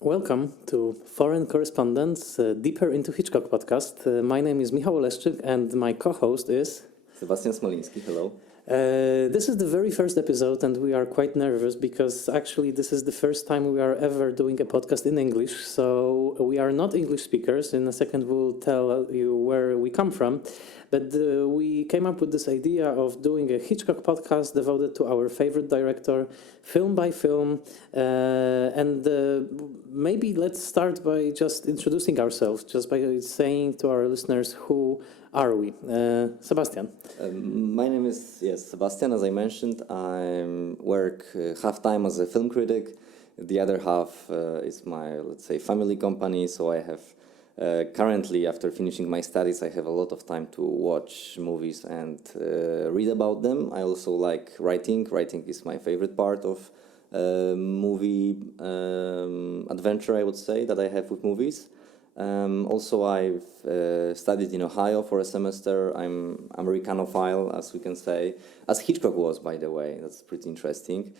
Welcome to Foreign Correspondents Deeper into Hitchcock podcast. My name is Michał Oleszczyk and my co-host is... Sebastian Smoliński, hello. This is the very first episode and we are quite nervous because actually this is the first time we are ever doing a podcast in English. So we are not English speakers. In a second we'll tell you where we come from. But we came up with this idea of doing a Hitchcock podcast devoted to our favorite director, film by film. Maybe let's start by just introducing ourselves, just by saying to our listeners, who are we? Sebastian. My name is Sebastian, as I mentioned. I work half-time as a film critic. The other half is my, let's say, family company. So I have currently, after finishing my studies, I have a lot of time to watch movies and read about them. I also like writing. Writing is my favorite part of movie adventure, I would say, that I have with movies. Also, I've studied in Ohio for a semester. I'm Americanophile, as we can say, as Hitchcock was, by the way. That's pretty interesting.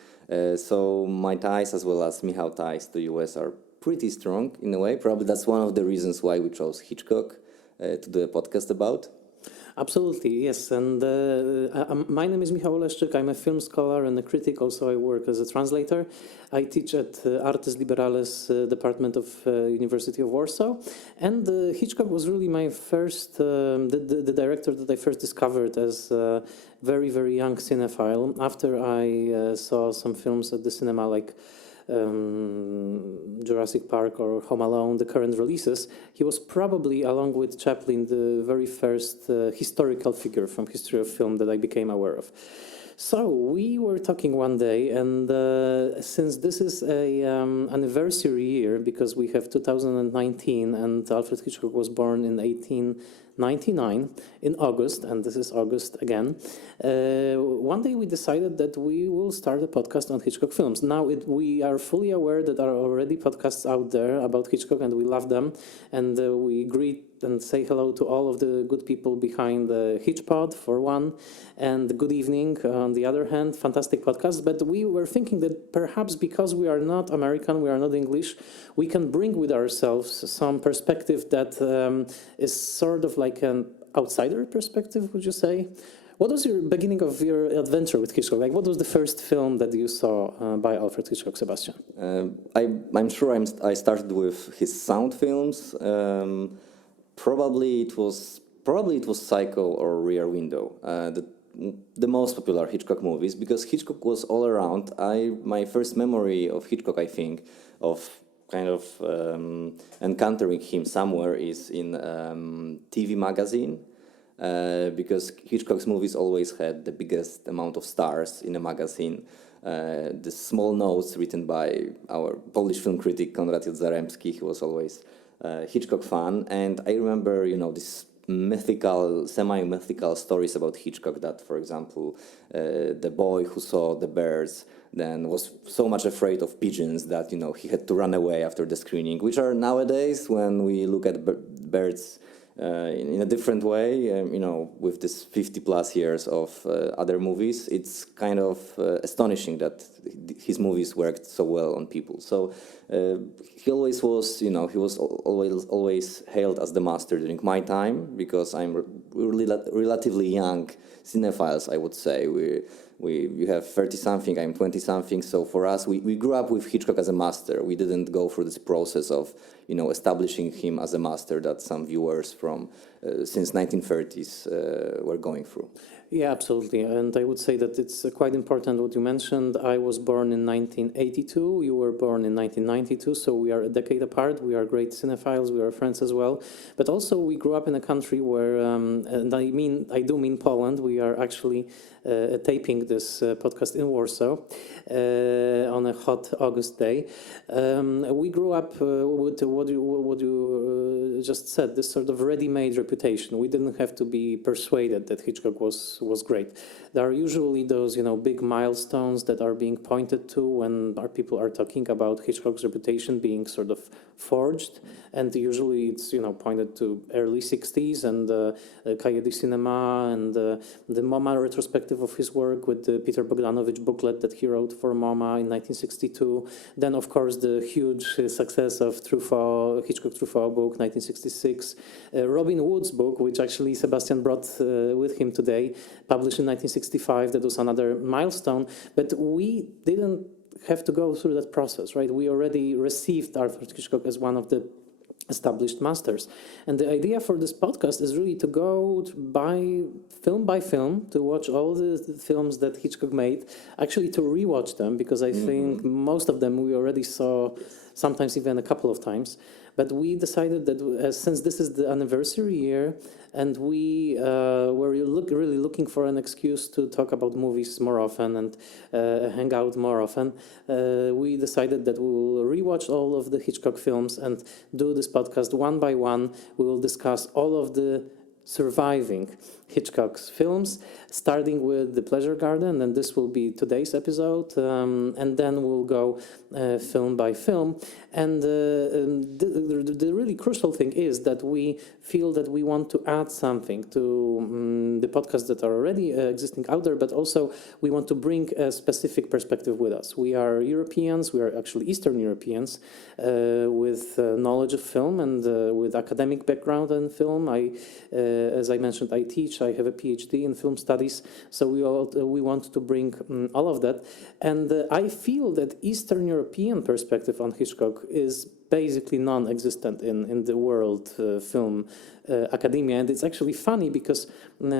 So my ties, as well as Michał ties to US, are pretty strong in a way. Probably that's one of the reasons why we chose Hitchcock to do a podcast about. Absolutely, yes. And my name is Michał Oleszczyk. I'm a film scholar and a critic. Also, I work as a translator. I teach at Artes Liberales Department of University of Warsaw. And Hitchcock was really my first, the director that I first discovered as a very, very young cinephile. After I saw some films at the cinema, like Jurassic Park or Home Alone, the current releases, he was probably, along with Chaplin, the very first historical figure from history of film that I became aware of. So we were talking one day, and since this is a anniversary year, because we have 2019, and Alfred Hitchcock was born in 1899 in August, and this is August again. One day we decided that we will start a podcast on Hitchcock films. Now we are fully aware that there are already podcasts out there about Hitchcock, and we love them, and we greet and say hello to all of the good people behind the HitchPod, for one, and Good Evening on the other hand. Fantastic podcast. But we were thinking that perhaps because we are not American, we are not English, we can bring with ourselves some perspective that is sort of like an outsider perspective, would you say? What was your beginning of your adventure with Hitchcock? Like, what was the first film that you saw by Alfred Hitchcock, Sebastian? I'm sure I started with his sound films. Probably it was Psycho or Rear Window, the most popular Hitchcock movies, because Hitchcock was all around. My first memory of Hitchcock, I think, of kind of encountering him somewhere is in TV magazine, because Hitchcock's movies always had the biggest amount of stars in a magazine. The small notes written by our Polish film critic Konrad Zaremski, he was always Hitchcock fan, and I remember, this mythical, semi-mythical stories about Hitchcock that, for example, the boy who saw the birds then was so much afraid of pigeons that, he had to run away after the screening, which are nowadays, when we look at birds in a different way, with this 50 plus years of other movies, it's kind of astonishing that his movies worked so well on people. So he always was, he was always hailed as the master during my time, because I'm relatively young cinephiles, I would say. You have 30-something, I'm 20-something, so for us, we grew up with Hitchcock as a master. We didn't go through this process of, establishing him as a master that some viewers from since 1930s were going through. Yeah, absolutely. And I would say that it's quite important what you mentioned. I was born in 1982. You were born in 1992. So we are a decade apart. We are great cinephiles. We are friends as well. But also we grew up in a country where, and I do mean Poland. We are actually taping this podcast in Warsaw on a hot August day. We grew up with what you just said, this sort of ready-made reputation. We didn't have to be persuaded that Hitchcock was great. There are usually those big milestones that are being pointed to when our people are talking about Hitchcock's reputation being sort of forged, and usually it's pointed to early '60s and Cahiers du Cinéma and the MoMA retrospective of his work with the Peter Bogdanovich booklet that he wrote for MoMA in 1962. Then, of course, the huge success of Hitchcock-Truffaut book, 1966. Robin Wood's book, which actually Sebastian brought with him today, published in 1965. That was another milestone. But we didn't have to go through that process, right? We already received Alfred Hitchcock as one of the established masters. And the idea for this podcast is really to go by film, to watch all the films that Hitchcock made, actually to rewatch them, because I think most of them we already saw, sometimes even a couple of times. But we decided that since this is the anniversary year, and we were really looking for an excuse to talk about movies more often and hang out more often, we decided that we will rewatch all of the Hitchcock films and do this podcast one by one. We will discuss all of the surviving Hitchcock's films, starting with The Pleasure Garden, and this will be today's episode, and then we'll go film by film. And the really crucial thing is that we feel that we want to add something to the podcasts that are already existing out there, but also we want to bring a specific perspective with us. We are Europeans, we are actually Eastern Europeans with knowledge of film and with academic background in film. As I mentioned, I teach. I have a PhD in film studies, so we want to bring all of that. And I feel that Eastern European perspective on Hitchcock is basically non-existent in the world film academia. And it's actually funny because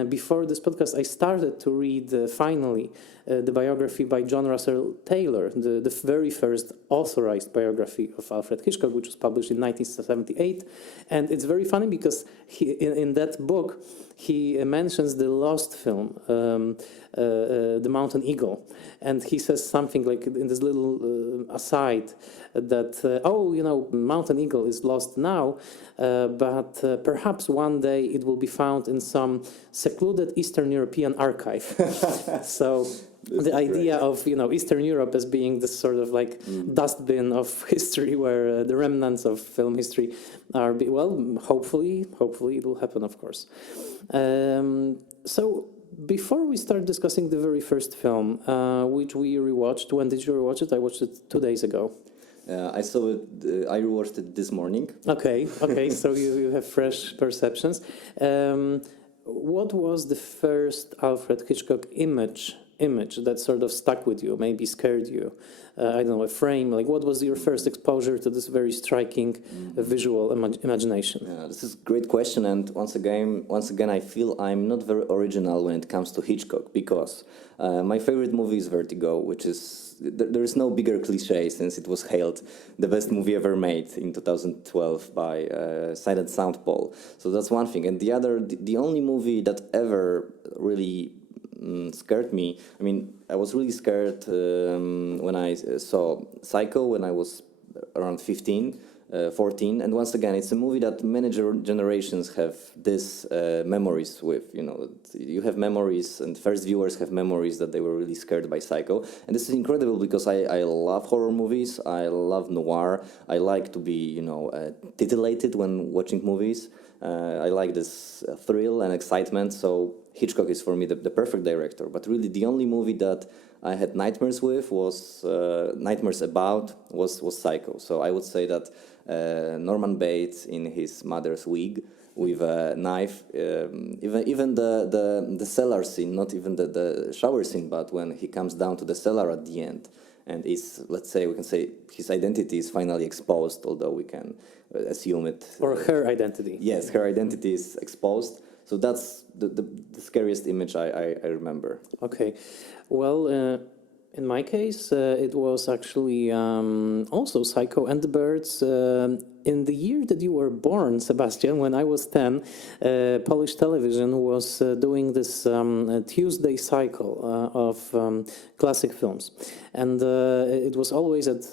before this podcast, I started to read finally the biography by John Russell Taylor, the very first authorized biography of Alfred Hitchcock, which was published in 1978. And it's very funny because in that book, he mentions the lost film, The Mountain Eagle. And he says something like in this little aside that, Mountain Eagle is lost now, but perhaps one day it will be found in some secluded Eastern European archive. So the idea of Eastern Europe as being this sort of like dustbin of history where the remnants of film history are hopefully it will happen, of course. So before we start discussing the very first film, which we rewatched, when did you rewatch it? I watched it 2 days ago. I saw it. I rewatched it this morning. Okay. So you have fresh perceptions. What was the first Alfred Hitchcock image that sort of stuck with you, maybe scared you? I don't know, a frame. Like, what was your first exposure to this very striking visual imagination? Yeah, this is a great question, and once again, I feel I'm not very original when it comes to Hitchcock, because my favorite movie is Vertigo, which is there is no bigger cliche since it was hailed the best movie ever made in 2012 by Sight and Sound Paul. So that's one thing, and the only movie that ever really scared me. I mean, I was really scared when I saw Psycho when I was around 14, and once again, it's a movie that many generations have this memories with. You have memories, and first viewers have memories that they were really scared by Psycho, and this is incredible because I love horror movies. I love noir. I like to be titillated when watching movies. I like this thrill and excitement, so Hitchcock is for me the perfect director. But really, the only movie that I had nightmares with was Psycho. So I would say that Norman Bates in his mother's wig with a knife, even the cellar scene, not even the shower scene, but when he comes down to the cellar at the end, and we can say his identity is finally exposed, although we can assume it. Or her identity. Yes, her identity is exposed. So that's the scariest image I remember. Okay. Well, in my case, it was actually also Psycho and the Birds. in the year that you were born, Sebastian, when I was 10, Polish television was doing this Tuesday cycle of classic films. And it was always at,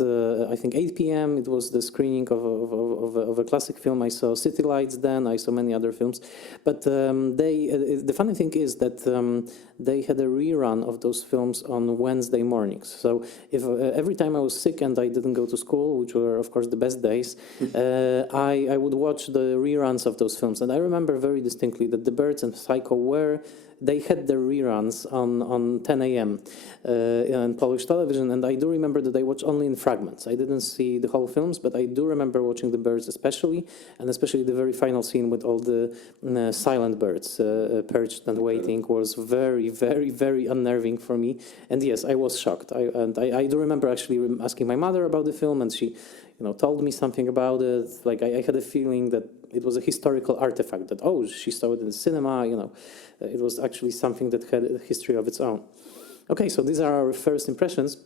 I think, 8 p.m. It was the screening of a classic film. I saw City Lights then, I saw many other films. But the funny thing is that they had a rerun of those films on Wednesday mornings. So if every time I was sick and I didn't go to school, which were, of course, the best days, I would watch the reruns of those films. And I remember very distinctly that The Birds and Psycho they had their reruns on 10 a.m. On Polish television, and I do remember that I watched only in fragments. I didn't see the whole films, but I do remember watching The Birds especially, and especially the very final scene with all the silent birds perched and waiting was very, very, very unnerving for me. And yes, I was shocked. I do remember actually asking my mother about the film, and she told me something about it. Like I had a feeling that it was a historical artifact, that, oh, she saw it in the cinema, it was actually something that had a history of its own. Okay, so these are our first impressions,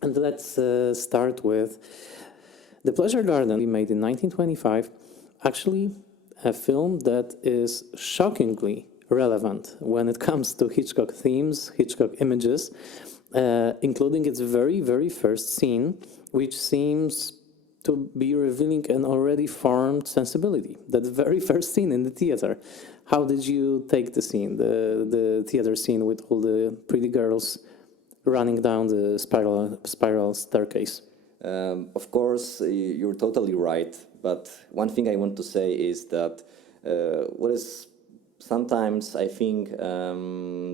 and let's start with The Pleasure Garden, we made in 1925, actually a film that is shockingly relevant when it comes to Hitchcock themes, Hitchcock images, including its very, very first scene, which seems to be revealing an already formed sensibility. That very first scene in the theater. How did you take the scene, the theater scene with all the pretty girls running down the spiral staircase? Of course, you're totally right. But one thing I want to say is that what is sometimes, I think,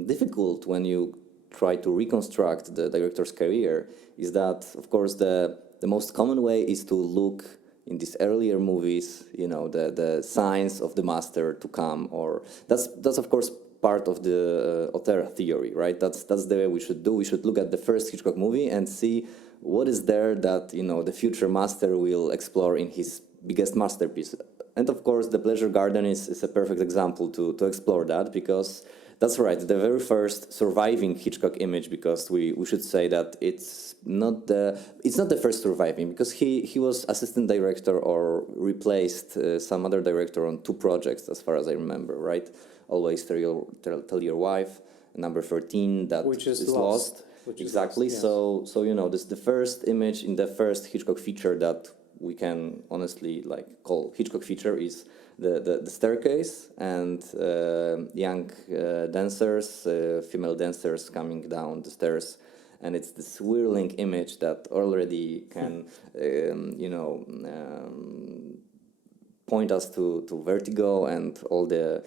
difficult when you try to reconstruct the director's career is that, of course, the most common way is to look in these earlier movies, the signs of the master to come, or that's of course part of the auteur theory, right? That's the way we should do. We should look at the first Hitchcock movie and see what is there that the future master will explore in his biggest masterpiece. And of course, The Pleasure Garden is a perfect example to explore that, because that's right, the very first surviving Hitchcock image, because we should say that it's not the first surviving, because he was assistant director or replaced some other director on 2 projects, as far as I remember, right? Always Tell Your Wife, number 13, that which is lost. Exactly. Yes. So this is the first image in the first Hitchcock feature that we can honestly call Hitchcock feature is the staircase and young dancers, female dancers coming down the stairs, and it's this whirling image that already can point us to vertigo and all the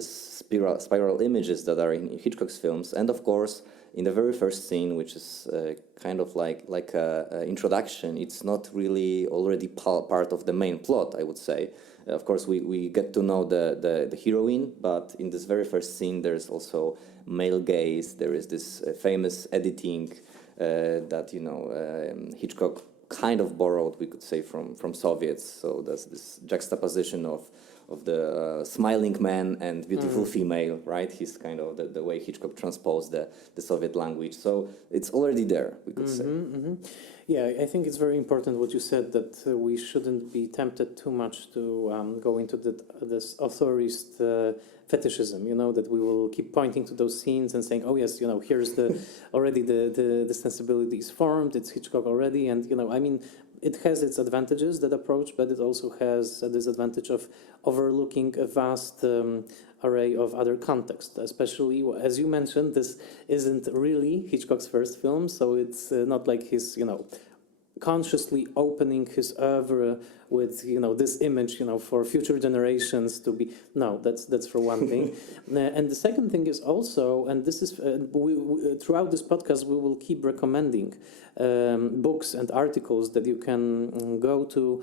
spiral images that are in Hitchcock's films. And of course, in the very first scene, which is kind of like a introduction, it's not really already part of the main plot, I would say. Of course, we get to know the heroine, but in this very first scene, there's also male gaze. There is this famous editing that Hitchcock kind of borrowed, we could say, from Soviets. So there's this juxtaposition of the smiling man and beautiful female, right? He's kind of the way Hitchcock transposed the Soviet language. So it's already there, we could say. Yeah, I think it's very important what you said, that we shouldn't be tempted too much to go into this authorist fetishism, that we will keep pointing to those scenes and saying, oh yes, here's already the sensibility is formed, it's Hitchcock already. And, I mean, it has its advantages, that approach, but it also has a disadvantage of overlooking a vast array of other contexts, especially, as you mentioned, this isn't really Hitchcock's first film, so it's not like he's, consciously opening his oeuvre with this image for future generations to be. No, that's for one thing. And the second thing is also, and this is we throughout this podcast we will keep recommending books and articles that you can go to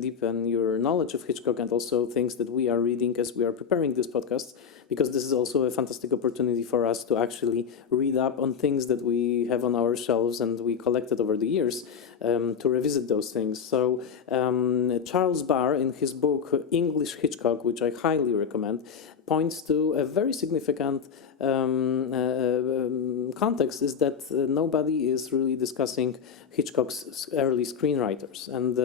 deepen your knowledge of Hitchcock, and also things that we are reading as we are preparing this podcast, because this is also a fantastic opportunity for us to actually read up on things that we have on our shelves and we collected over the years, to revisit those things. So Charles Barr, in his book English Hitchcock, which I highly recommend, points to a very significant context, is that nobody is really discussing Hitchcock's early screenwriters. And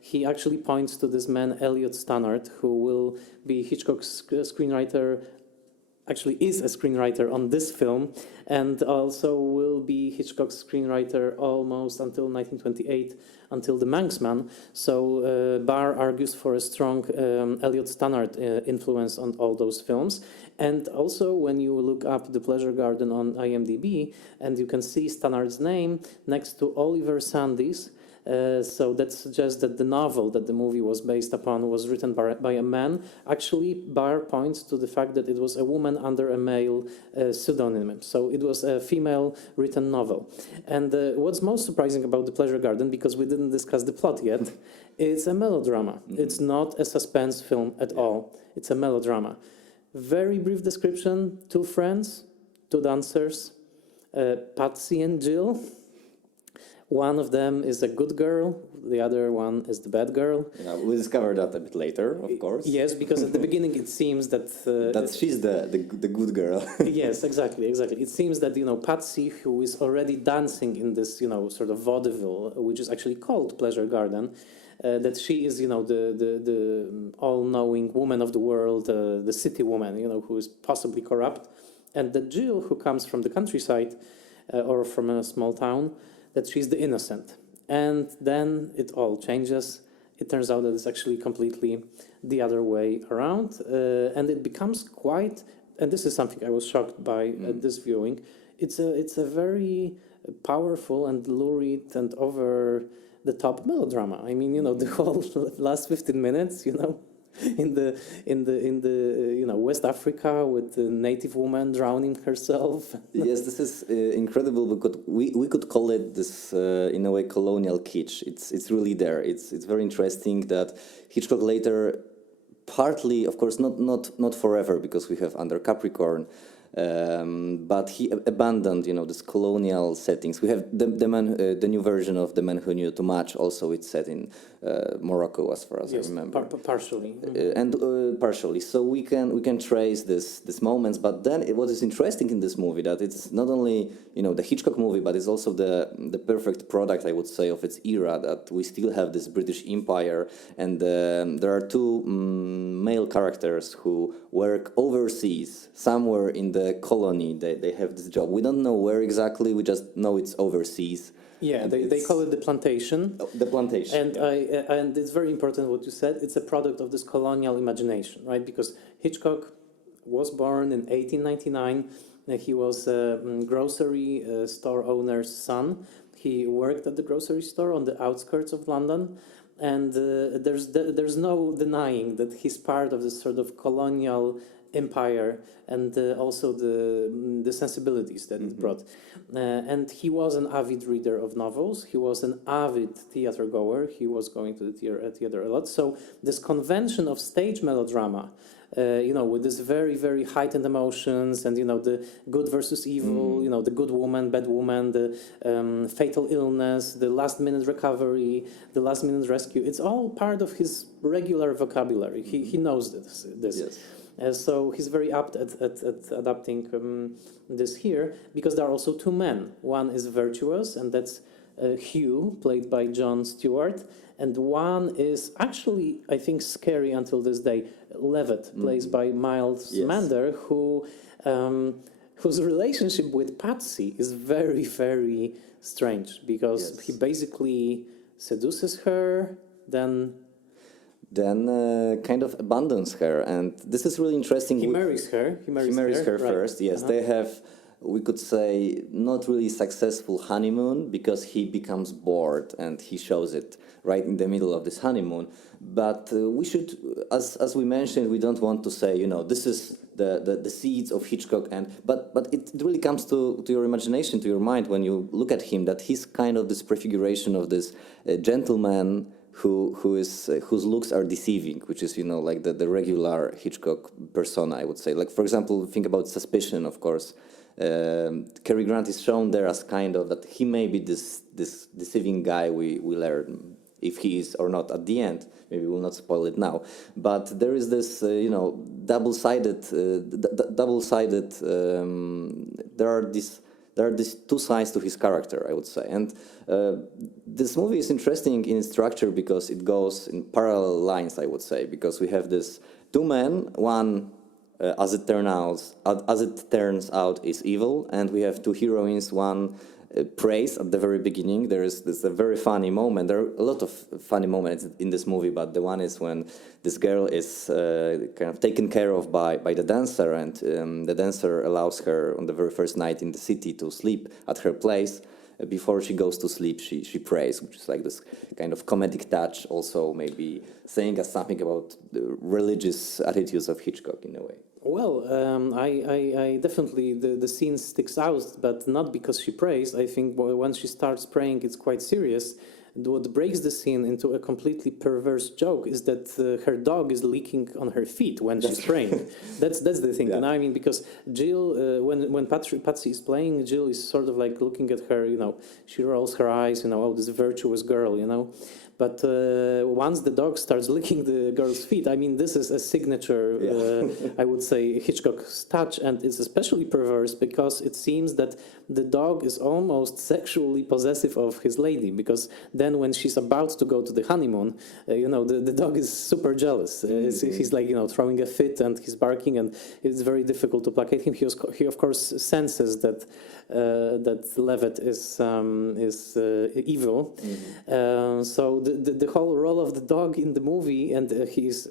he actually points to this man, Elliot Stannard, who will be Hitchcock's screenwriter, actually is a screenwriter on this film, and also will be Hitchcock's screenwriter almost until 1928, until The Manxman. So Barr argues for a strong Elliot Stannard influence on all those films. And also, when you look up The Pleasure Garden on IMDb, and you can see Stannard's name next to Oliver Sandy's, so that suggests that the novel that the movie was based upon was written by a man. Actually, Barr points to the fact that it was a woman under a male pseudonym. So it was a female written novel. And what's most surprising about The Pleasure Garden, because we didn't discuss the plot yet, it's a melodrama. It's not a suspense film at all. It's a melodrama. Very brief description: two friends, two dancers, Patsy and Jill. One of them is a good girl, the other one is the bad girl. Yeah, we discovered that a bit later, of course. Yes, because at the beginning it seems that... that she's the good girl. Yes, exactly. It seems that, Patsy, who is already dancing in this, sort of vaudeville, which is actually called Pleasure Garden, that she is, the all-knowing woman of the world, the city woman, who is possibly corrupt. And that Jill, who comes from the countryside or from a small town, that she's the innocent. And then it all changes. It turns out that it's actually completely the other way around. And it becomes quite, and this is something I was shocked by at this viewing, it's a very powerful and lurid and over-the-top melodrama. I mean, the whole last 15 minutes, in the West Africa with the native woman drowning herself. Yes, this is incredible, because we could call it this in a way colonial kitsch. It's really there. It's very interesting that Hitchcock later, partly, of course, not forever, because we have Under Capricorn, but he abandoned, this colonial settings. We have the new version of The Man Who Knew Too Much. Also, it's set in Morocco, as far as I remember. Partially, and partially. So we can trace these moments. But then what is interesting in this movie, that it's not only the Hitchcock movie, but it's also the perfect product, I would say, of its era. That we still have this British Empire, and there are two male characters who work overseas, somewhere in the colony. They have this job. We don't know where exactly. We just know it's overseas. Yeah, they call it the plantation. Oh, the plantation. And it's very important what you said. It's a product of this colonial imagination, right? Because Hitchcock was born in 1899. He was a grocery store owner's son. He worked at the grocery store on the outskirts of London. And there's no denying that he's part of this sort of colonial empire, and also the sensibilities that it brought. And he was an avid reader of novels. He was an avid theater goer. He was going to the theater a lot. So this convention of stage melodrama, with this very, very heightened emotions, and the good versus evil, the good woman, bad woman, the fatal illness, the last minute recovery, the last minute rescue. It's all part of his regular vocabulary. He knows this. Yes. So he's very apt at adapting this here, because there are also two men. One is virtuous, and that's Hugh, played by Jon Stewart, and one is actually, I think, scary until this day, Levitt, played by Miles Mander, whose relationship with Patsy is very, very strange, because he basically seduces her, then kind of abandons her, and this is really interesting. He marries her. He marries her right. first. Yes, they have, we could say, not really successful honeymoon, because he becomes bored, and he shows it right in the middle of this honeymoon. But we should, as we mentioned, we don't want to say, this is the seeds of Hitchcock, but it really comes to your imagination, to your mind, when you look at him, that he's kind of this prefiguration of this gentleman whose looks are deceiving, which is like the regular Hitchcock persona, I would say. Like, for example, think about Suspicion, of course. Cary Grant is shown there as kind of that he may be this deceiving guy we learn if he is or not at the end. Maybe we'll not spoil it now. But there is this, double-sided. There are these two sides to his character, I would say. And this movie is interesting in its structure because it goes in parallel lines, I would say, because we have this two men, one, as it turns out, is evil, and we have two heroines, one praise at the very beginning. There is this a very funny moment. There are a lot of funny moments in this movie, but the one is when this girl is kind of taken care of by the dancer, and the dancer allows her on the very first night in the city to sleep at her place. Before she goes to sleep, she prays, which is like this kind of comedic touch, also maybe saying us something about the religious attitudes of Hitchcock in a way. Well, I definitely, the scene sticks out, but not because she prays. I think when she starts praying, it's quite serious. What breaks the scene into a completely perverse joke is that her dog is licking on her feet when she's praying. That's the thing. Yeah. And I mean, because Jill, when Patsy is playing, Jill is sort of like looking at her, she rolls her eyes, oh, this virtuous girl, But once the dog starts licking the girl's feet, I mean, this is a signature, I would say, Hitchcock's touch, and it's especially perverse because it seems that the dog is almost sexually possessive of his lady, because then when she's about to go to the honeymoon, the dog is super jealous. He's like, throwing a fit and he's barking, and it's very difficult to placate him. He of course senses that Levitt is evil. So the whole role of the dog in the movie, and he's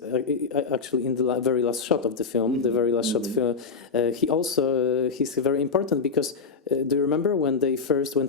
actually in the very last shot of the film, the very last shot, he's very important because do you remember when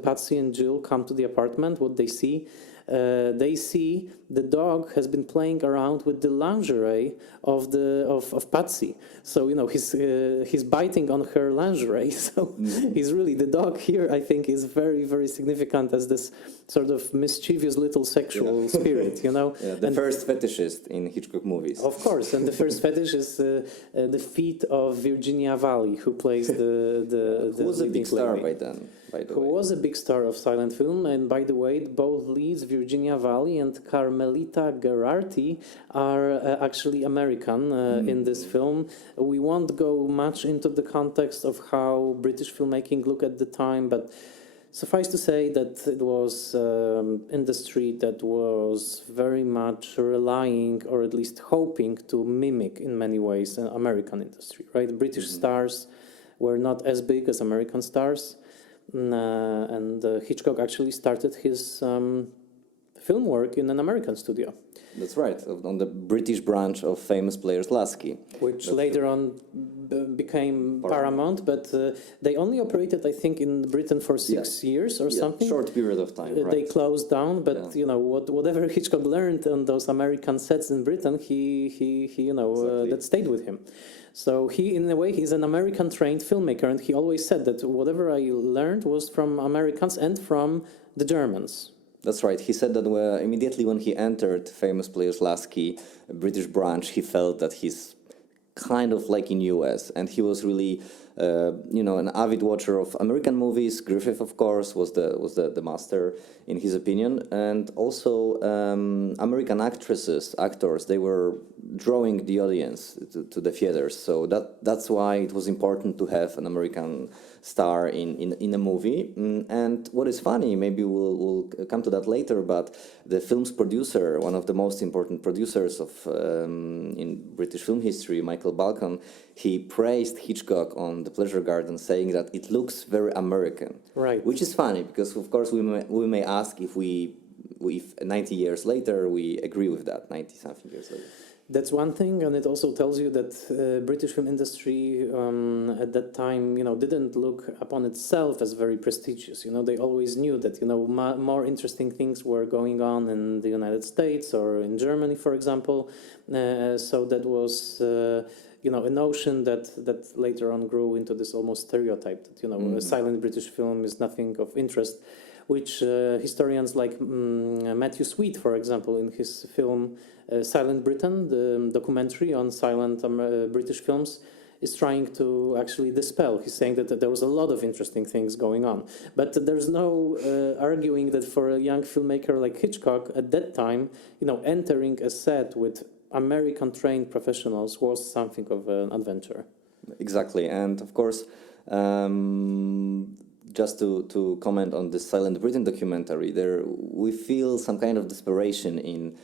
Patsy and Jill come to the apartment, what they see? They see the dog has been playing around with the lingerie of Patsy. So he's biting on her lingerie. So he's really, the dog here, I think, is very, very significant as this sort of mischievous little sexual spirit. The first fetishist in Hitchcock movies. Of course, and the first fetish is the feet of Virginia Valley, who plays the who was a big star by then. Who was a big star of silent film, and by the way, both leads, Virginia Valley and Carmelita Gerarti, are actually American in this film. We won't go much into the context of how British filmmaking looked at the time, but suffice to say that it was industry that was very much relying, or at least hoping to mimic in many ways, an American industry, right? British stars were not as big as American stars. And Hitchcock actually started his film work in an American studio. That's right, on the British branch of famous players Lasky. Which later on became Paramount, but they only operated, I think, in Britain for 6 years or something. Short period of time, right. They closed down, but whatever Hitchcock learned on those American sets in Britain, he exactly. That stayed with him. So he, in a way, he's an American-trained filmmaker, and he always said that whatever I learned was from Americans and from the Germans. That's right. He said that immediately when he entered famous players Lasky, British branch, he felt that he's kind of like in US, and he was really an avid watcher of American movies. Griffith, of course, was the master in his opinion, and also American actors, they were drawing the audience to the theaters. So that's why it was important to have an American star in a movie. And what is funny, maybe we'll come to that later, but the film's producer, one of the most important producers of in British film history, Michael Balcon, he praised Hitchcock on The Pleasure Garden, saying that it looks very American. Right. Which is funny, because of course we may ask if 90 years later we agree with that, 90-something years later. That's one thing, and it also tells you that British film industry at that time, didn't look upon itself as very prestigious. They always knew that, more interesting things were going on in the United States or in Germany, for example. So that was, a notion that later on grew into this almost stereotype that, a silent British film is nothing of interest, which historians like Matthew Sweet, for example, in his film Silent Britain, the documentary on silent British films, is trying to actually dispel. He's saying that there was a lot of interesting things going on, but there's no arguing that for a young filmmaker like Hitchcock at that time, entering a set with American trained professionals was something of an adventure. Exactly, and of course, just to comment on the Silent Britain documentary, there we feel some kind of desperation in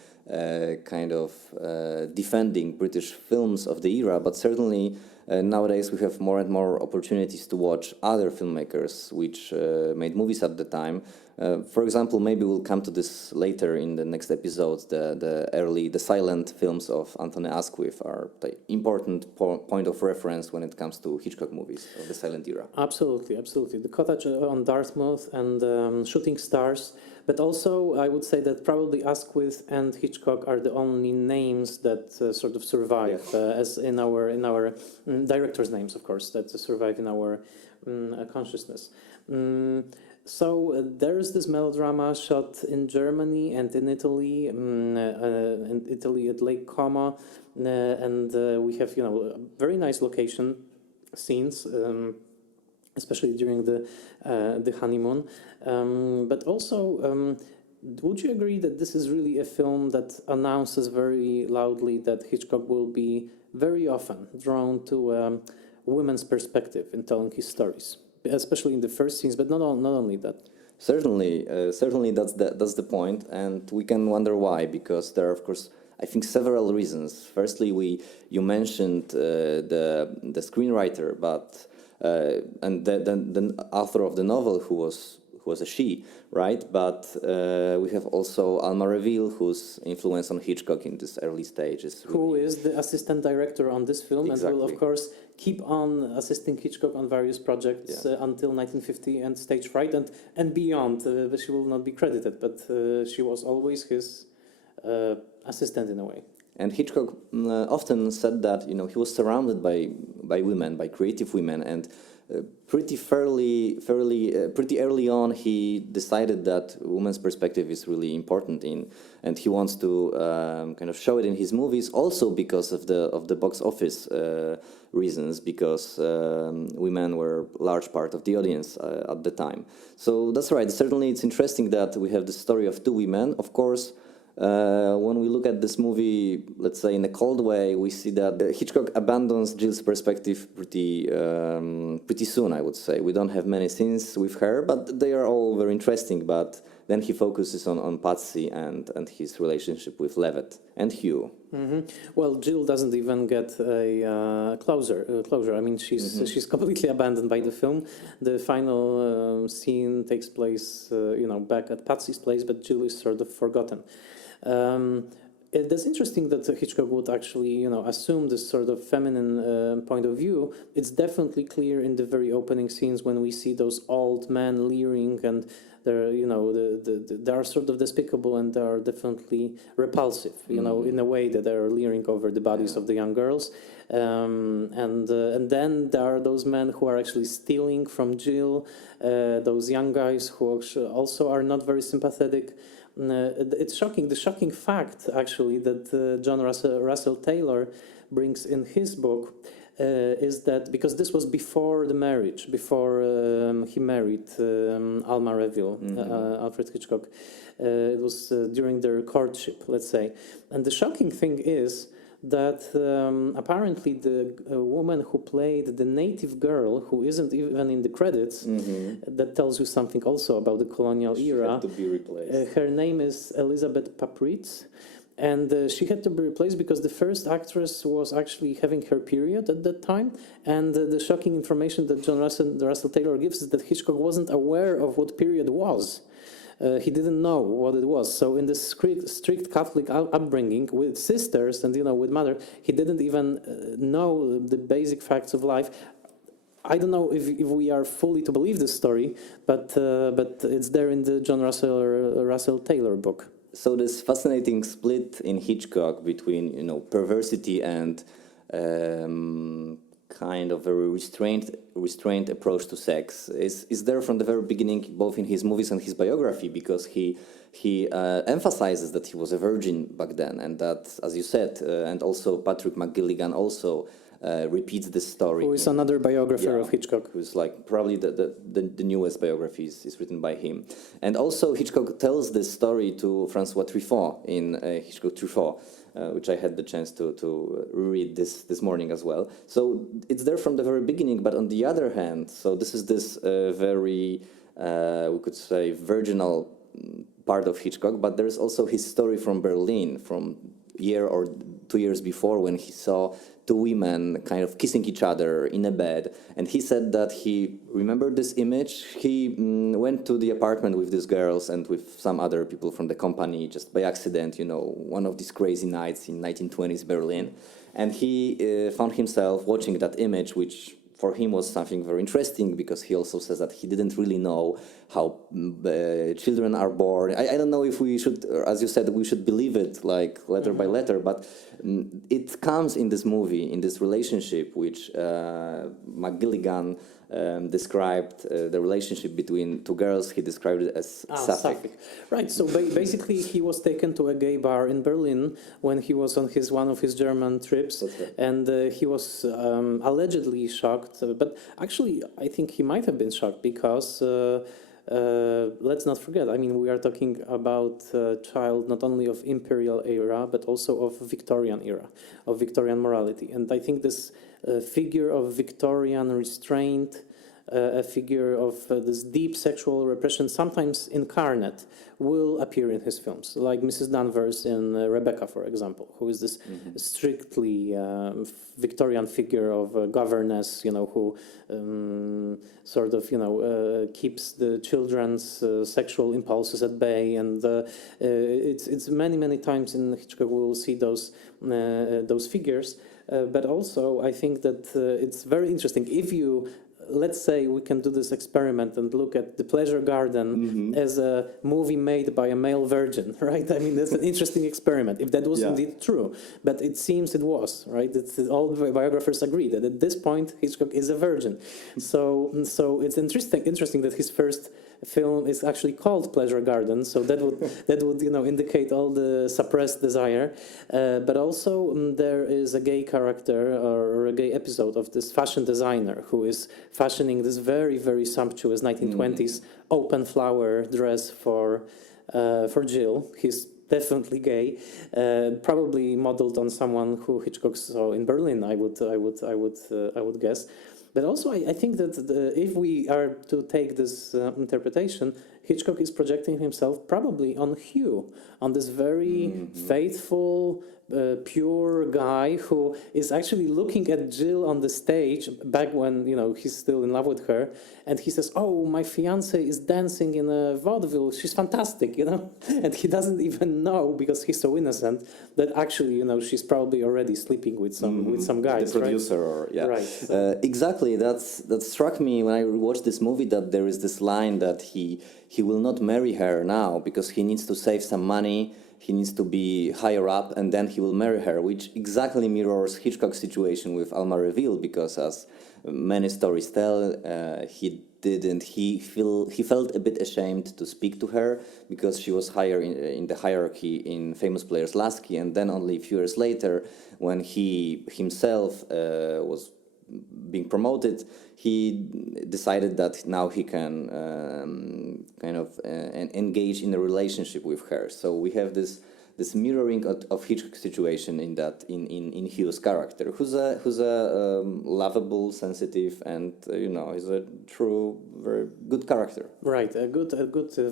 defending British films of the era, but certainly nowadays we have more and more opportunities to watch other filmmakers which made movies at the time. For example, maybe we'll come to this later in the next episodes. The silent films of Anthony Asquith are the important point of reference when it comes to Hitchcock movies of the silent era. Absolutely. The Cottage on Dartmouth and Shooting Stars. But also, I would say that probably Asquith and Hitchcock are the only names that sort of survive, as in our directors' names, of course, that survive in our consciousness. So there's this melodrama shot in Germany and in Italy at Lake Como, and we have very nice location scenes. Especially during the honeymoon. But also, would you agree that this is really a film that announces very loudly that Hitchcock will be very often drawn to a women's perspective in telling his stories, especially in the first scenes, but not only that? Certainly, that's the point, and we can wonder why, because there are, of course, I think several reasons. Firstly, you mentioned the screenwriter, but and the author of the novel, who was a she, right? But we have also Alma Reville, whose influence on Hitchcock in this early stage is who is the assistant director on this film, exactly. And will of course keep on assisting Hitchcock on various projects until 1950 and Stage Fright and beyond. She will not be credited, but she was always his assistant in a way. And Hitchcock often said that he was surrounded by women, by creative women, and pretty early on he decided that women's perspective is really important and he wants to kind of show it in his movies, also because of the box office reasons, because women were a large part of the audience at the time. So that's right. Certainly, it's interesting that we have the story of two women. Of course. When we look at this movie, let's say in a cold way, we see that Hitchcock abandons Jill's perspective pretty soon, I would say. We don't have many scenes with her, but they are all very interesting. But then he focuses on Patsy and his relationship with Levitt and Hugh. Mm-hmm. Well, Jill doesn't even get a closure. I mean, she's completely abandoned by the film. The final scene takes place, back at Patsy's place, but Jill is sort of forgotten. It's interesting that Hitchcock would actually, assume this sort of feminine point of view. It's definitely clear in the very opening scenes when we see those old men leering, and they're, they are sort of despicable and they are definitely repulsive, in a way that they are leering over the bodies of the young girls. And then there are those men who are actually stealing from Jill, those young guys who also are not very sympathetic. It's shocking. The shocking fact, actually, that John Russell Taylor brings in his book is that because this was before the marriage, before he married Alma Reville, Alfred Hitchcock. It was during their courtship, let's say. And the shocking thing is that apparently the woman who played the native girl, who isn't even in the credits, that tells you something also about the colonial era. Had to be replaced. Her name is Elizabeth Papritz, and she had to be replaced because the first actress was actually having her period at that time. And the shocking information that John Russell Taylor gives is that Hitchcock wasn't aware of what period was. He didn't know what it was. So in this strict Catholic upbringing with sisters and with mother, he didn't even know the basic facts of life. I don't know if we are fully to believe this story, but it's there in the John Russell Taylor book. So this fascinating split in Hitchcock between perversity and kind of very restrained approach to sex is there from the very beginning, both in his movies and his biography, because he emphasizes that he was a virgin back then, and that, as you said, and also Patrick McGilligan also repeats this story. Who is another biographer Yeah, of Hitchcock. who's like probably the newest biography is written by him. And also Hitchcock tells this story to Francois Truffaut in Hitchcock Truffaut, which I had the chance to read this morning as well. So it's there from the very beginning, but on the other hand, so this is this very, we could say, virginal part of Hitchcock, but there's also his story from Berlin, from year or 2 years before, when he saw two women kind of kissing each other in a bed, and he said that he remembered this image. He went to the apartment with these girls and with some other people from the company just by accident, you know, one of these crazy nights in 1920s Berlin, and he found himself watching that image, which for him was something very interesting, because he also says that he didn't really know how children are born. I don't know if we should, as you said, we should believe it like letter by letter, but it comes in this movie, in this relationship, which McGilligan described the relationship between two girls. He described it as sapphic. Right, so basically he was taken to a gay bar in Berlin when he was on one of his German trips, right. and he was allegedly shocked, but actually I think he might have been shocked because let's not forget, I mean, we are talking about a child not only of imperial era, but also of Victorian era, of Victorian morality. And I think this figure of Victorian restraint, a figure of this deep sexual repression, sometimes incarnate, will appear in his films, like Mrs. Danvers in Rebecca, for example, who is this strictly Victorian figure of a governess, you know, who sort of, you know, keeps the children's sexual impulses at bay, and it's many times in Hitchcock we will see those figures, but also I think that it's very interesting if you. Let's say we can do this experiment and look at The Pleasure Garden as a movie made by a male virgin, right? I mean, that's an interesting experiment, if that was indeed true. But it seems it was, right? All the biographers agree that at this point, Hitchcock is a virgin. So it's interesting that his first film is actually called Pleasure Garden, so that would you know, indicate all the suppressed desire, but also there is a gay character or a gay episode of this fashion designer who is fashioning this very sumptuous 1920s open flower dress for Jill. He's definitely gay, probably modeled on someone who Hitchcock saw in Berlin, I would guess. But also, I think that if we are to take this interpretation, Hitchcock is projecting himself probably on Hugh, on this very faithful, pure guy who is actually looking at Jill on the stage back when, you know, he's still in love with her, and he says, "Oh, my fiance is dancing in a vaudeville. She's fantastic," you know, and he doesn't even know, because he's so innocent, that actually, you know, she's probably already sleeping with some guys, the producer, right? or Right. Exactly. That struck me when I watched this movie, that there is this line that he will not marry her now because he needs to save some money. He needs to be higher up, and then he will marry her, which exactly mirrors Hitchcock's situation with Alma Reville, because as many stories tell, he felt a bit ashamed to speak to her because she was higher in the hierarchy in Famous Players Lasky, and then only a few years later, when he himself was being promoted, he decided that now he can engage in a relationship with her. So we have this mirroring of Hitchcock's situation in Hugh's character, who's a lovable, sensitive, and he's a true, very good character. Right, a good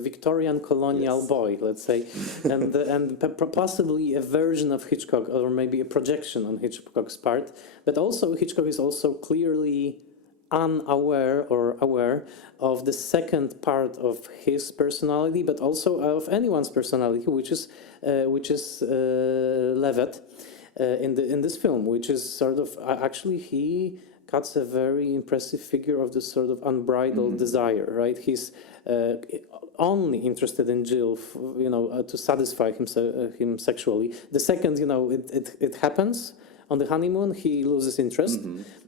Victorian colonial boy, let's say, and possibly a version of Hitchcock, or maybe a projection on Hitchcock's part. But also Hitchcock is also clearly unaware or aware of the second part of his personality, but also of anyone's personality, which is Levitt in this film, which is sort of actually he cuts a very impressive figure of this sort of unbridled desire, right? He's only interested in Jill, to satisfy him sexually. The second, it happens on the honeymoon, he loses interest.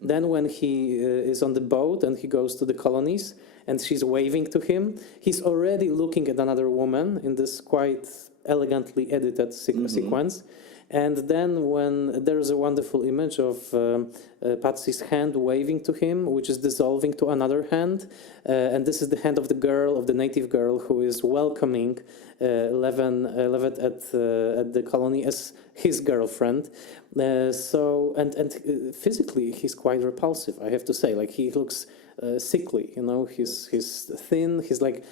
Then when he is on the boat and he goes to the colonies and she's waving to him, he's already looking at another woman in this quite elegantly edited sequence. And then when there's a wonderful image of Patsy's hand waving to him, which is dissolving to another hand, and this is the hand of the girl, of the native girl, who is welcoming Levet at the colony as his girlfriend. And physically he's quite repulsive, I have to say. Like, he looks sickly, you know. He's thin. He's like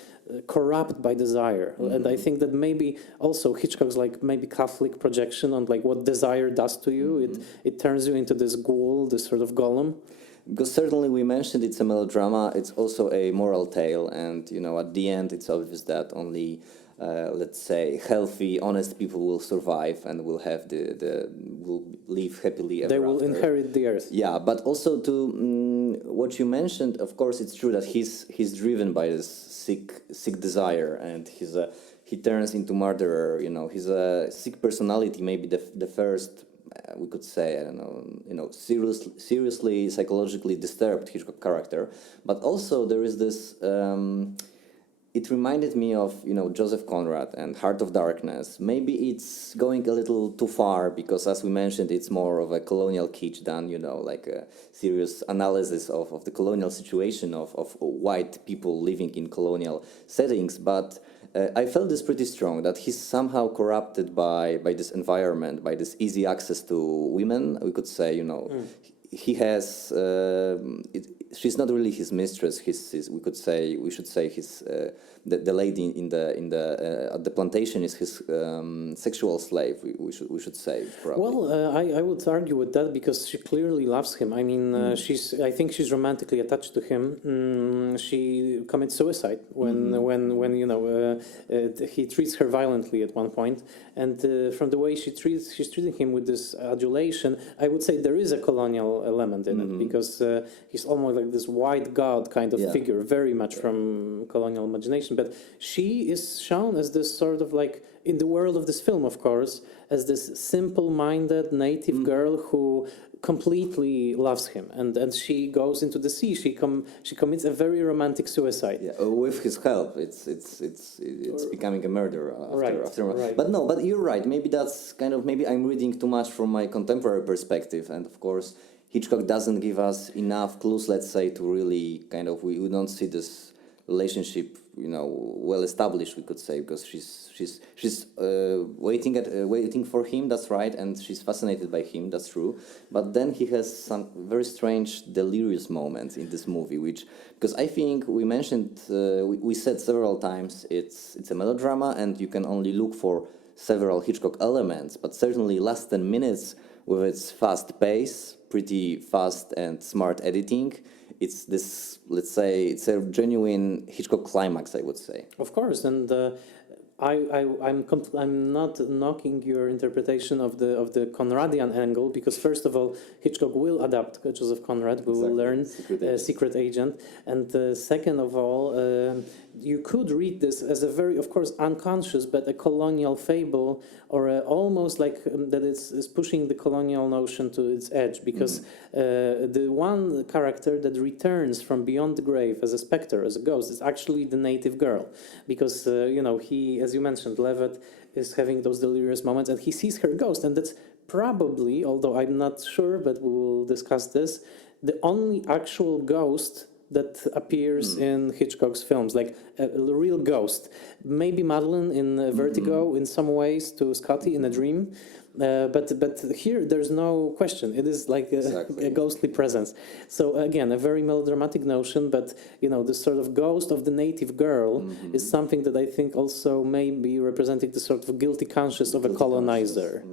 corrupt by desire. And I think that maybe also Hitchcock's like maybe Catholic projection on like what desire does to you. It turns you into this ghoul, this sort of golem. Because certainly we mentioned it's a melodrama, it's also a moral tale, and you know, at the end it's obvious that only let's say healthy, honest people will survive and will have will live happily ever They will after. inherit the earth. Yeah, but also to what you mentioned, of course, it's true that he's driven by this sick desire, and he turns into murderer. You know, he's a sick personality. Maybe the first we could say, I don't know, you know, seriously psychologically disturbed Hitchcock character. But also there is this. It reminded me of, you know, Joseph Conrad and Heart of Darkness. Maybe it's going a little too far because, as we mentioned, it's more of a colonial kitsch than, you know, like a serious analysis of the colonial situation of white people living in colonial settings. But I felt this pretty strong, that he's somehow corrupted by this environment, by this easy access to women. We could say, you know, he has. She's not really his mistress. We should say his the lady at the plantation is his sexual slave. We should say probably. Well, I would argue with that because she clearly loves him. I mean, I think she's romantically attached to him. She commits suicide when you know he treats her violently at one point, and from the way she's treating him with this adulation, I would say there is a colonial element in it, because he's almost like this white god kind of figure, very much from colonial imagination. But she is shown as this sort of like, in the world of this film, of course, as this simple-minded native girl who completely loves him, and she goes into the sea. She commits a very romantic suicide. Yeah, with his help, it's becoming a murder after. Right. But you're right. Maybe that's kind of, maybe I'm reading too much from my contemporary perspective, and of course Hitchcock doesn't give us enough clues, let's say, to really kind of, we don't see this relationship, you know, well established, we could say, because she's waiting for him, that's right, and she's fascinated by him, that's true. But then he has some very strange, delirious moments in this movie, which, because I think we mentioned, we said several times, it's a melodrama, and you can only look for several Hitchcock elements, but certainly last 10 minutes with its fast pace, pretty fast and smart editing, it's this, let's say, it's a genuine Hitchcock climax, I would say. Of course, and I'm not knocking your interpretation of the Conradian angle, because first of all, Hitchcock will adapt Joseph Conrad. We will learn Secret Agent, and second of all, you could read this as a very, of course, unconscious, but a colonial fable, or almost like that is pushing the colonial notion to its edge, because the one character that returns from beyond the grave as a specter, as a ghost, is actually the native girl, because you know, he, as you mentioned, Levet is having those delirious moments, and he sees her ghost, and that's probably, although I'm not sure, but we will discuss this, the only actual ghost that appears in Hitchcock's films, like a real ghost. Maybe Madeline in Vertigo in some ways to Scotty in A Dream, but here there's no question. It is like a ghostly presence. So again, a very melodramatic notion, but you know, this sort of ghost of the native girl is something that I think also may be representing the sort of guilty conscience of a colonizer.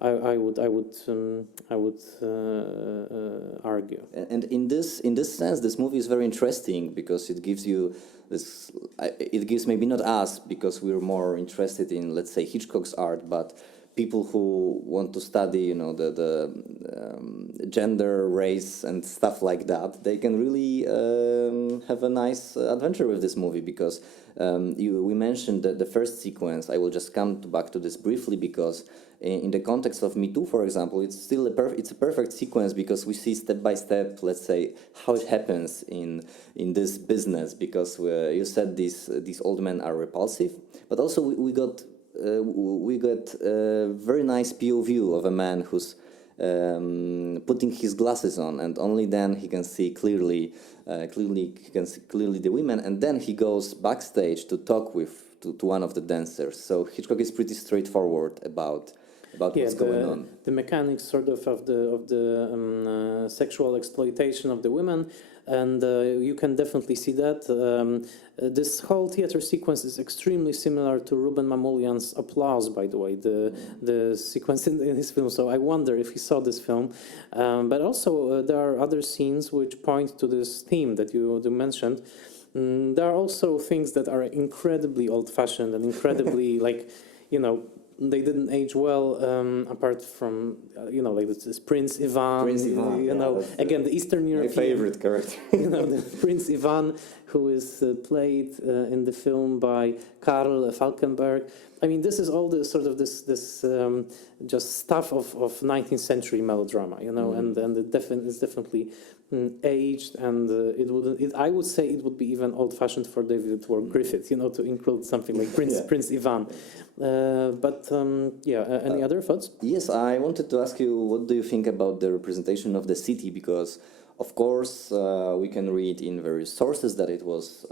I would argue. And in this sense, this movie is very interesting because it gives you this. It gives maybe not us, because we're more interested in, let's say, Hitchcock's art, but people who want to study, you know, the gender, race, and stuff like that. They can really have a nice adventure with this movie, because we mentioned the first sequence. I will just come back to this briefly, because in the context of Me Too, for example, it's still it's a perfect sequence, because we see step by step, let's say, how it happens in this business. Because you said these old men are repulsive, but also we got we got a very nice POV of a man who's putting his glasses on, and only then he can see clearly. He can see clearly the women, and then he goes backstage to talk to one of the dancers. So Hitchcock is pretty straightforward about what's going on. The mechanics sort of the sexual exploitation of the women, and you can definitely see that. This whole theater sequence is extremely similar to Ruben Mamoulian's Applause, by the way, the sequence in his film. So I wonder if he saw this film. But also there are other scenes which point to this theme that you mentioned. There are also things that are incredibly old-fashioned and incredibly they didn't age well, apart from like this Prince Ivan. Again, the Eastern European. My favorite character. The Prince Ivan, who is played in the film by Karl Falkenberg. I mean, this is all the sort of this just stuff of 19th century melodrama, and it's definitely aged, and I would say it would be even old-fashioned for David Ward Griffith, to include something like Prince Ivan. Any other thoughts? Yes, I wanted to ask you, what do you think about the representation of the city? Because, of course, we can read in various sources that it was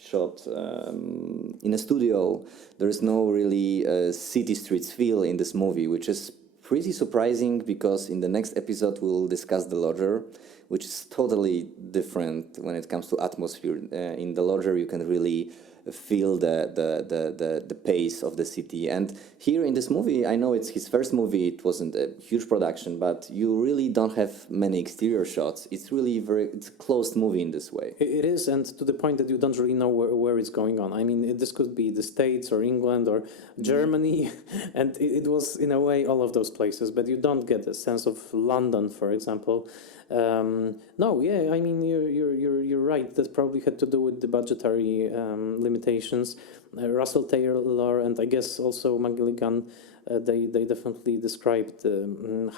shot in a studio. There is no really city streets feel in this movie, which is pretty surprising, because in the next episode we'll discuss The Lodger, which is totally different when it comes to atmosphere. In The Lodger you can really feel the pace of the city, and here in this movie, I know it's his first movie, it wasn't a huge production, but you really don't have many exterior shots. It's really it's a closed movie in this way. It is, and to the point that you don't really know where it's going on. I mean, this could be the States or England or Germany, and it was in a way all of those places, but you don't get a sense of London, for example. I mean, you're right. That probably had to do with the budgetary limitations. Russell Taylor and I guess also McGilligan, they definitely described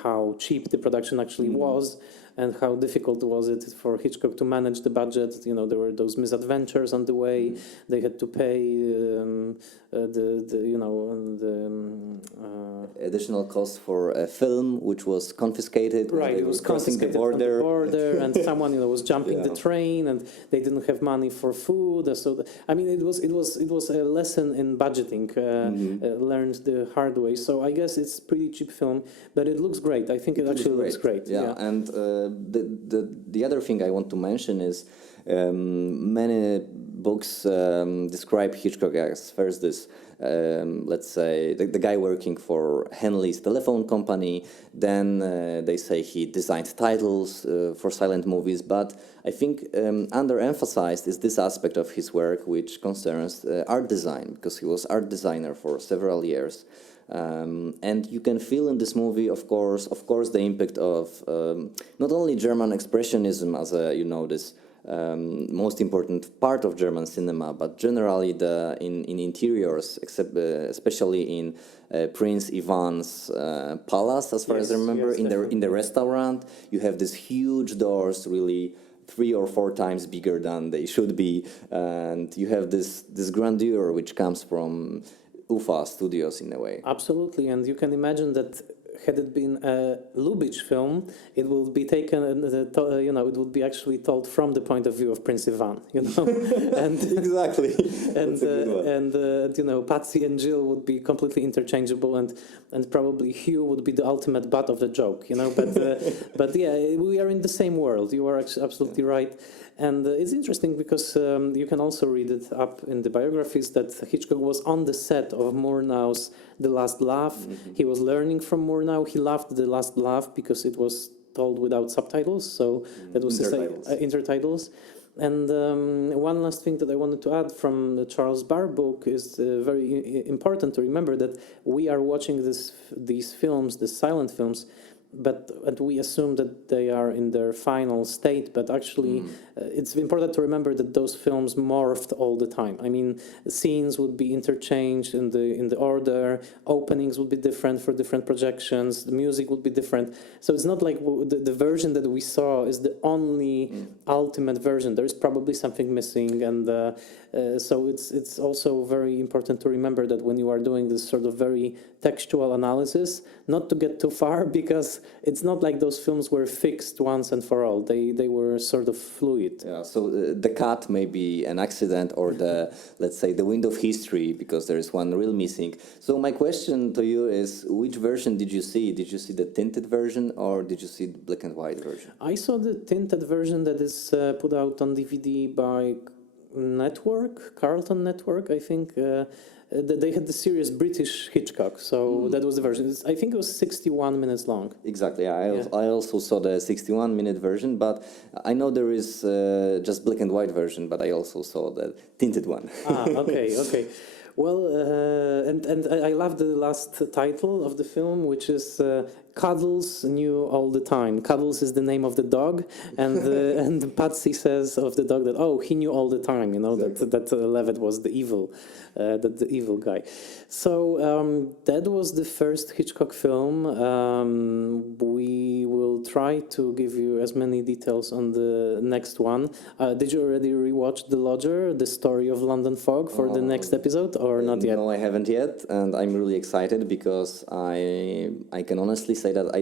how cheap the production actually was, and how difficult was it for Hitchcock to manage the budget. There were those misadventures on the way. They had to pay additional costs for a film which was confiscated. Right, it was crossing the border, and someone was jumping the train, and they didn't have money for food. So I mean, it was a lesson in budgeting, learned the hard way. So I guess it's a pretty cheap film, but it looks great. I think it actually looks great. Yeah, and the other thing I want to mention is many books describe Hitchcock as first this, let's say, the guy working for Henley's telephone company. Then they say he designed titles for silent movies. But I think underemphasized is this aspect of his work which concerns art design, because he was art designer for several years. And you can feel in this movie, of course, the impact of not only German expressionism as this most important part of German cinema, but generally in interiors, especially in Prince Ivan's palace, as far as I remember. In the restaurant, you have these huge doors, really 3 or 4 times bigger than they should be, and you have this grandeur which comes from UFA Studios in a way. Absolutely, and you can imagine that had it been a Lubitsch film, it would be taken, it would be actually told from the point of view of Prince Ivan, and exactly, and Patsy and Jill would be completely interchangeable, and probably Hugh would be the ultimate butt of the joke, but yeah, we are in the same world. You are absolutely right. And it's interesting because you can also read it up in the biographies that Hitchcock was on the set of Murnau's The Last Laugh. Mm-hmm. He was learning from Murnau. He loved The Last Laugh because it was told without subtitles, so that was intertitles. And one last thing that I wanted to add from the Charles Barr book is very important to remember that we are watching these films, the silent films, and we assume that they are in their final state, but actually it's important to remember that those films morphed all the time. I mean, scenes would be interchanged in the order, openings would be different for different projections, the music would be different. So it's not like the version that we saw is the only ultimate version. There is probably something missing, and so it's also very important to remember that when you are doing this sort of very textual analysis, not to get too far, because it's not like those films were fixed once and for all. They were sort of fluid. Yeah, so the cut may be an accident, or the, let's say, the wind of history, because there is one reel missing. So my question to you is, which version did you see? Did you see the tinted version, or did you see the black and white version? I saw the tinted version that is put out on DVD by Carlton Network, I think. They had the series British Hitchcock, so that was the version. I think it was 61 minutes long. Exactly. I also saw the 61-minute version, but I know there is just black and white version, but I also saw the tinted one. Okay. Well, and I love the last title of the film, which is Cuddles Knew All the Time. Cuddles is the name of the dog, and and Patsy says of the dog that, oh, he knew all the time, that Levitt was the evil guy. So that was the first Hitchcock film. We will try to give you as many details on the next one. Did you already rewatch The Lodger, the story of London Fog, for the next episode, or not yet? No, I haven't yet, and I'm really excited because I can honestly say that I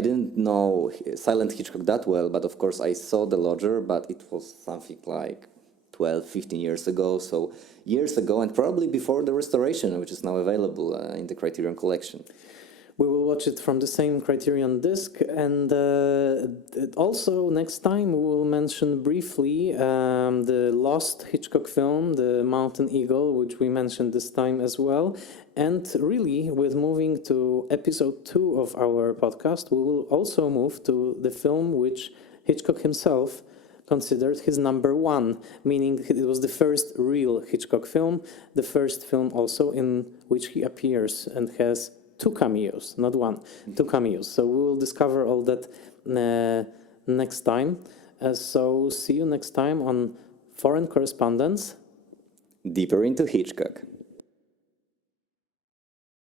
didn't know silent Hitchcock that well, but of course I saw The Lodger, but it was something like 12, 15 years ago, so years ago, and probably before the restoration, which is now available in the Criterion Collection. We will watch it from the same Criterion disc, and also next time we will mention briefly the lost Hitchcock film, The Mountain Eagle, which we mentioned this time as well. And really, with moving to episode 2 of our podcast, we will also move to the film which Hitchcock himself considered his number 1, meaning it was the first real Hitchcock film, the first film also in which he appears and has 2 cameos, not 1, 2 cameos. So we will discover all that next time. So see you next time on Foreign Correspondence. Deeper into Hitchcock.